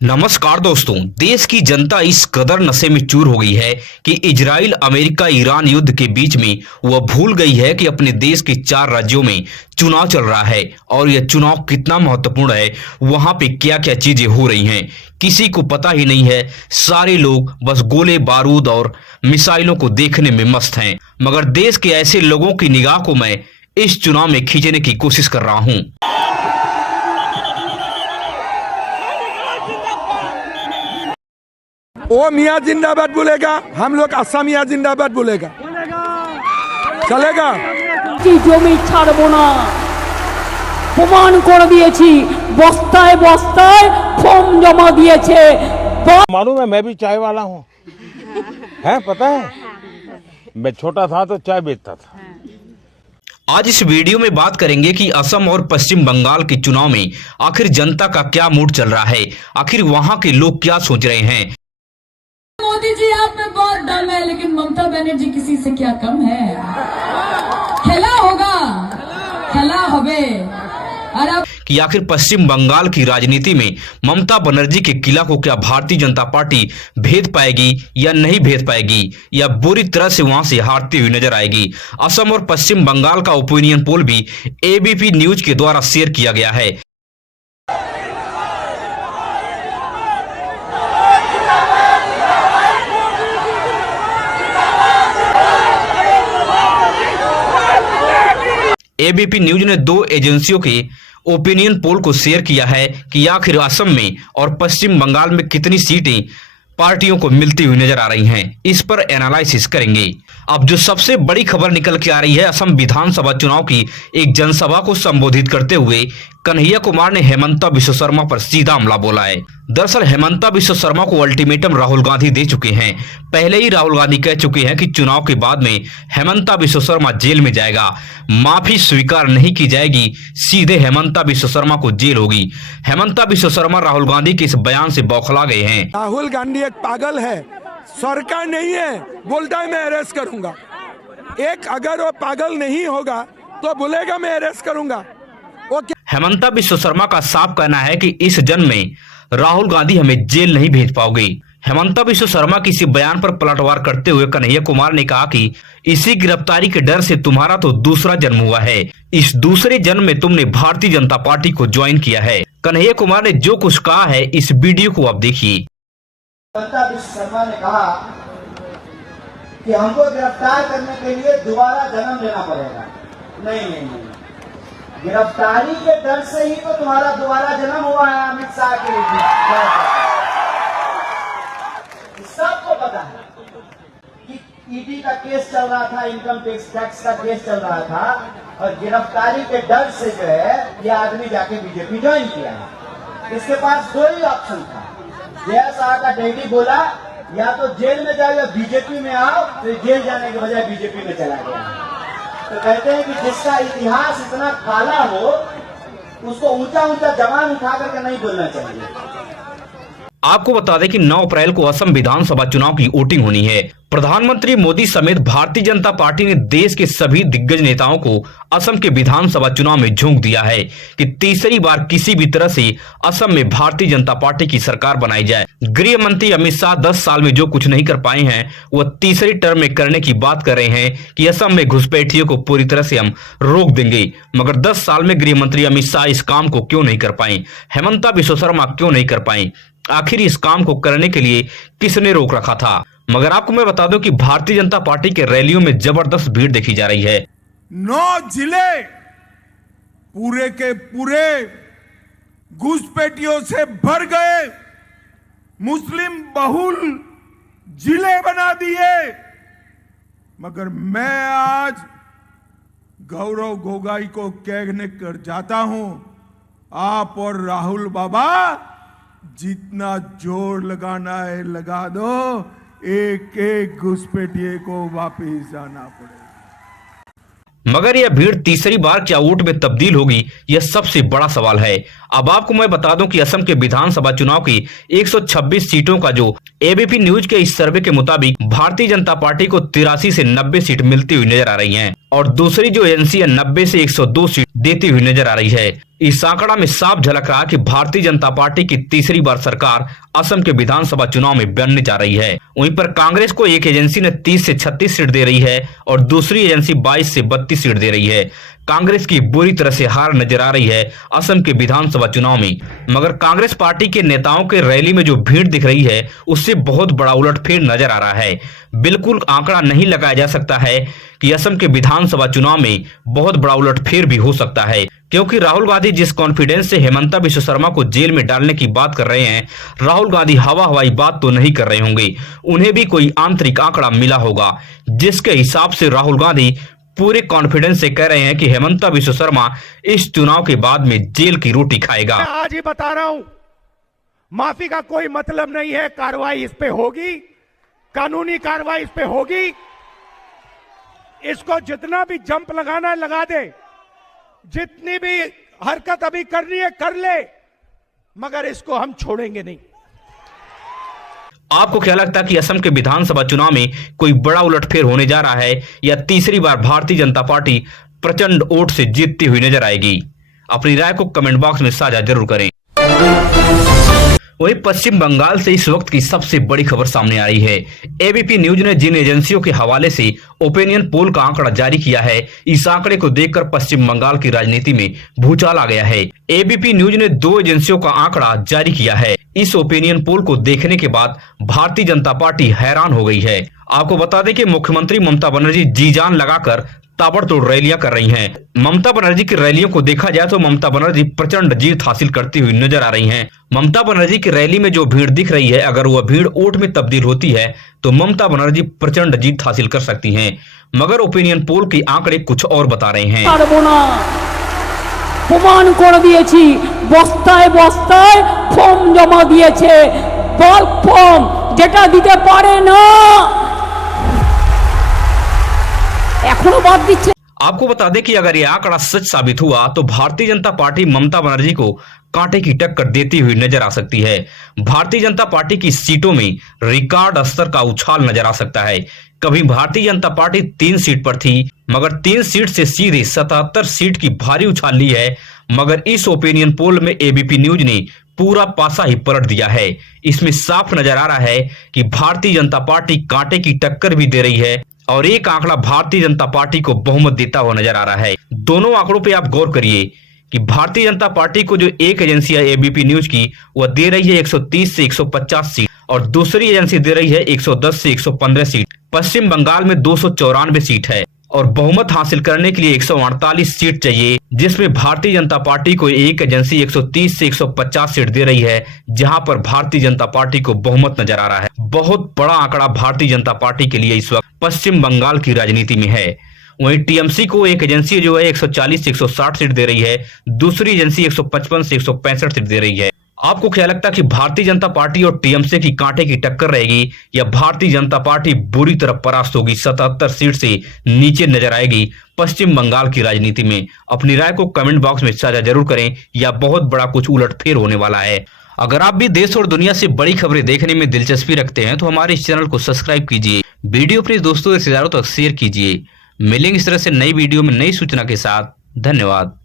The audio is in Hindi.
नमस्कार दोस्तों। देश की जनता इस कदर नशे में चूर हो गई है कि इजराइल, अमेरिका, ईरान युद्ध के बीच में वह भूल गई है कि अपने देश के 4 राज्यों में चुनाव चल रहा है और यह चुनाव कितना महत्वपूर्ण है, वहां पे क्या क्या चीजें हो रही हैं, किसी को पता ही नहीं है। सारे लोग बस गोले बारूद और मिसाइलों को देखने में मस्त हैं, मगर देश के ऐसे लोगों की निगाह को मैं इस चुनाव में खींचने की कोशिश कर रहा हूं। वो मियाँ जिंदाबाद बोलेगा, हम लोग असमिया जिंदाबाद बोलेगा, चलेगा। জমি ছাড়বো না প্রমাণ করে দিয়েছি, বস্তায় বস্তায় ফর্ম জমা দিয়েছে। मालूम है, मैं भी चाय वाला हूँ। है पता है, मैं छोटा था तो चाय बेचता था। आज इस वीडियो में बात करेंगे कि असम और पश्चिम बंगाल के चुनाव में आखिर जनता का क्या मूड चल रहा है, आखिर वहां के लोग क्या सोच रहे हैं। मोदी जी आप में बहुत दम है, लेकिन ममता बनर्जी किसी से क्या कम है। खेला होगा, खेला होबे। कि आखिर पश्चिम बंगाल की राजनीति में ममता बनर्जी के किला को क्या भारतीय जनता पार्टी भेद पाएगी या नहीं भेद पाएगी, या बुरी तरह से वहां से हारती हुई नजर आएगी। असम और पश्चिम बंगाल का ओपिनियन पोल भी एबीपी न्यूज के द्वारा शेयर किया गया है। एबीपी न्यूज ने 2 एजेंसियों के ओपिनियन पोल को शेयर किया है कि आखिर असम में और पश्चिम बंगाल में कितनी सीटें पार्टियों को मिलती हुई नजर आ रही हैं। इस पर एनालिसिस करेंगे। अब जो सबसे बड़ी खबर निकल के आ रही है, असम विधानसभा चुनाव की एक जनसभा को संबोधित करते हुए कन्हैया कुमार ने हेमंता विश्व शर्मा पर सीधा हमला बोला है। दरअसल हेमंता विश्व शर्मा को अल्टीमेटम राहुल गांधी दे चुके हैं। पहले ही राहुल गांधी कह चुके हैं कि चुनाव के बाद में हेमंता विश्व शर्मा जेल में जाएगा, माफी स्वीकार नहीं की जाएगी, सीधे हेमंता विश्व शर्मा को जेल होगी। हेमंता विश्व शर्मा राहुल गांधी के इस बयान से बौखला गए हैं। राहुल गांधी एक पागल है, सरकार नहीं है, बोलता है मैं अरेस्ट करूंगा। एक अगर वो पागल नहीं होगा तो बोलेगा मैं अरेस्ट करूंगा। हेमंता विश्व शर्मा का साफ कहना है कि इस जन्म में राहुल गांधी हमें जेल नहीं भेज पाओगे। हेमंता विश्व शर्मा के इसी बयान पर पलटवार करते हुए कन्हैया कुमार ने कहा कि इसी गिरफ्तारी के डर से तुम्हारा तो दूसरा जन्म हुआ है, इस दूसरे जन्म में तुमने भारतीय जनता पार्टी को ज्वाइन किया है। कन्हैया कुमार ने जो कुछ कहा है, इस वीडियो को आप देखिए। हेमंता विश्व शर्मा ने कहा कि हमको गिरफ्तार करने के लिए दोबारा जन्म लेना पड़ेगा। नहीं, गिरफ्तारी के डर से ही तो तुम्हारा दोबारा जन्म हुआ है अमित शाह के लिए। सबको पता है कि ईडी का केस चल रहा था, इनकम टैक्स का केस चल रहा था, और गिरफ्तारी के डर से जो है ये आदमी जाके बीजेपी ज्वाइन किया है। इसके पास 2 ही ऑप्शन था। जया शाह का डैडी बोला या तो जेल में जाओ या बीजेपी में आओ, तो जेल जाने के बजाय बीजेपी में चला गया। तो कहते हैं कि जिसका इतिहास इतना काला हो उसको ऊंचा ऊंचा जवान उठा करके नहीं बोलना चाहिए। आपको बता दें कि 9 अप्रैल को असम विधानसभा चुनाव की वोटिंग होनी है। प्रधानमंत्री मोदी समेत भारतीय जनता पार्टी ने देश के सभी दिग्गज नेताओं को असम के विधानसभा चुनाव में झोंक दिया है कि तीसरी बार किसी भी तरह से असम में भारतीय जनता पार्टी की सरकार बनाई जाए। गृह मंत्री अमित शाह 10 साल में जो कुछ नहीं कर पाए हैं, वह तीसरी टर्म में करने की बात कर रहे हैं कि असम में घुसपैठियों को पूरी तरह से हम रोक देंगे। मगर 10 साल में गृह मंत्री अमित शाह इस काम को क्यों नहीं कर पाए, हेमंता विश्व शर्मा क्यों नहीं कर पाए, आखिर इस काम को करने के लिए किसने रोक रखा था। मगर आपको मैं बता दूं कि भारतीय जनता पार्टी के रैलियों में जबरदस्त भीड़ देखी जा रही है। 9 जिले पूरे के पूरे घुसपैठियों से भर गए, मुस्लिम बहुल जिले बना दिए। मगर मैं आज गौरव गोगोई को कहने कर जाता हूं, आप और राहुल बाबा जितना जोर लगाना है लगा दो, एक एक घुसपैठिए को वापस जाना पड़ेगा। मगर यह भीड़ तीसरी बार क्या वोट में तब्दील होगी, यह सबसे बड़ा सवाल है। अब आपको मैं बता दूं कि असम के विधानसभा चुनाव की 126 सीटों का जो एबीपी न्यूज के इस सर्वे के मुताबिक भारतीय जनता पार्टी को 83 से 90 सीट मिलती हुई नजर आ रही हैं और दूसरी जो एजेंसी है 90 से 102 सीट देती हुई नजर आ रही है। इस आंकड़ा में साफ झलक रहा कि भारतीय जनता पार्टी की तीसरी बार सरकार असम के विधानसभा चुनाव में बनने जा रही है। वहीं पर कांग्रेस को एक एजेंसी ने 30 से 36 सीट दे रही है और दूसरी एजेंसी 22 से 32 सीट दे रही है। कांग्रेस की बुरी तरह से हार नजर आ रही है असम के विधानसभा चुनाव में। मगर कांग्रेस पार्टी के नेताओं के रैली में जो भीड़ दिख रही है उससे बहुत बड़ा उलटफेर नजर आ रहा है। बिल्कुल आंकड़ा नहीं लगाया जा सकता है कि असम के विधानसभा चुनाव में बहुत बड़ा उलटफेर भी हो सकता है, क्योंकि राहुल गांधी जिस कॉन्फिडेंस से हेमंता बिश्व शर्मा को जेल में डालने की बात कर रहे हैं, राहुल गांधी हवाई बात तो नहीं कर रहे होंगे। उन्हें भी कोई आंतरिक आंकड़ा मिला होगा जिसके हिसाब से राहुल गांधी पूरे कॉन्फिडेंस से कह रहे हैं कि हेमंता बिश्व शर्मा इस चुनाव के बाद में जेल की रोटी खाएगा। मैं आज ही बता रहा हूं, माफी का कोई मतलब नहीं है। कार्रवाई इस पे होगी, कानूनी कार्रवाई इस पे होगी। इसको जितना भी जंप लगाना है लगा दे, जितनी भी हरकत अभी करनी है कर ले, मगर इसको हम छोड़ेंगे नहीं। आपको क्या लगता है कि असम के विधानसभा चुनाव में कोई बड़ा उलटफेर होने जा रहा है या तीसरी बार भारतीय जनता पार्टी प्रचंड वोट से जीतती हुई नजर आएगी? अपनी राय को कमेंट बॉक्स में साझा जरूर करें। वहीं पश्चिम बंगाल से इस वक्त की सबसे बड़ी खबर सामने आ रही है। एबीपी न्यूज ने जिन एजेंसियों के हवाले से ओपिनियन पोल का आंकड़ा जारी किया है, इस आंकड़े को देखकर पश्चिम बंगाल की राजनीति में भूचाल आ गया है। एबीपी न्यूज ने 2 एजेंसियों का आंकड़ा जारी किया है। इस ओपिनियन पोल को देखने के बाद भारतीय जनता पार्टी हैरान हो गई है। आपको बता दें कि मुख्यमंत्री ममता बनर्जी जी जान लगाकर ताबड़तोड़ रैलियां कर रही हैं। ममता बनर्जी की रैलियों को देखा जाए तो ममता बनर्जी प्रचंड जीत हासिल करती हुई नजर आ रही हैं। ममता बनर्जी की रैली में जो भीड़ दिख रही है, अगर वह भीड़ वोट में तब्दील होती है तो ममता बनर्जी प्रचंड जीत हासिल कर सकती हैं। मगर ओपिनियन पोल के आंकड़े कुछ और बता रहे हैं। প্রমাণ করে দিয়েছি, বস্তায় বস্তায় ফর্ম জমা দিয়েছে, বাল্ক ফর্ম যেটা দিতে পারে না এখনো বাদ দিচ্ছে। आपको बता दें कि अगर यह आंकड़ा सच साबित हुआ तो भारतीय जनता पार्टी ममता बनर्जी को कांटे की टक्कर देती हुई नजर आ सकती है। भारतीय जनता पार्टी की सीटों में रिकॉर्ड स्तर का उछाल नजर आ सकता है। कभी भारतीय जनता पार्टी 3 सीट पर थी, मगर 3 सीट से सीधे 77 सीट की भारी उछाल ली है। मगर इस ओपिनियन पोल में एबीपी न्यूज ने पूरा पासा ही पलट दिया है। इसमें साफ नजर आ रहा है कि भारतीय जनता पार्टी कांटे की टक्कर भी दे रही है और एक आंकड़ा भारतीय जनता पार्टी को बहुमत देता हुआ नजर आ रहा है। दोनों आंकड़ों पे आप गौर करिए कि भारतीय जनता पार्टी को जो एक एजेंसी है एबीपी न्यूज की, वह दे रही है 130 से 150 सीट और दूसरी एजेंसी दे रही है 110 से 115 सीट। पश्चिम बंगाल में 294 सीट है और बहुमत हासिल करने के लिए 148 सीट चाहिए, जिसमें भारतीय जनता पार्टी को एक एजेंसी 130 से 150 सीट दे रही है, जहां पर भारतीय जनता पार्टी को बहुमत नजर आ रहा है। बहुत बड़ा आंकड़ा भारतीय जनता पार्टी के लिए इस वक्त पश्चिम बंगाल की राजनीति में है। वहीं टीएमसी को एक एजेंसी जो है 140 से 160 सीट दे रही है, दूसरी एजेंसी 155 से 165 सीट दे रही है। आपको क्या लगता है कि भारतीय जनता पार्टी और टीएमसी की कांटे की टक्कर रहेगी या भारतीय जनता पार्टी बुरी तरह परास्त होगी, 77 सीट से नीचे नजर आएगी पश्चिम बंगाल की राजनीति में? अपनी राय को कमेंट बॉक्स में साझा जरूर करें या बहुत बड़ा कुछ उलटफेर होने वाला है। अगर आप भी देश और दुनिया से बड़ी खबरें देखने में दिलचस्पी रखते हैं तो हमारे इस चैनल को सब्सक्राइब कीजिए, वीडियो अपने दोस्तों रिश्तेदारों तक शेयर कीजिए। मिलेंगे इस तरह से नई वीडियो में नई सूचना के साथ। धन्यवाद।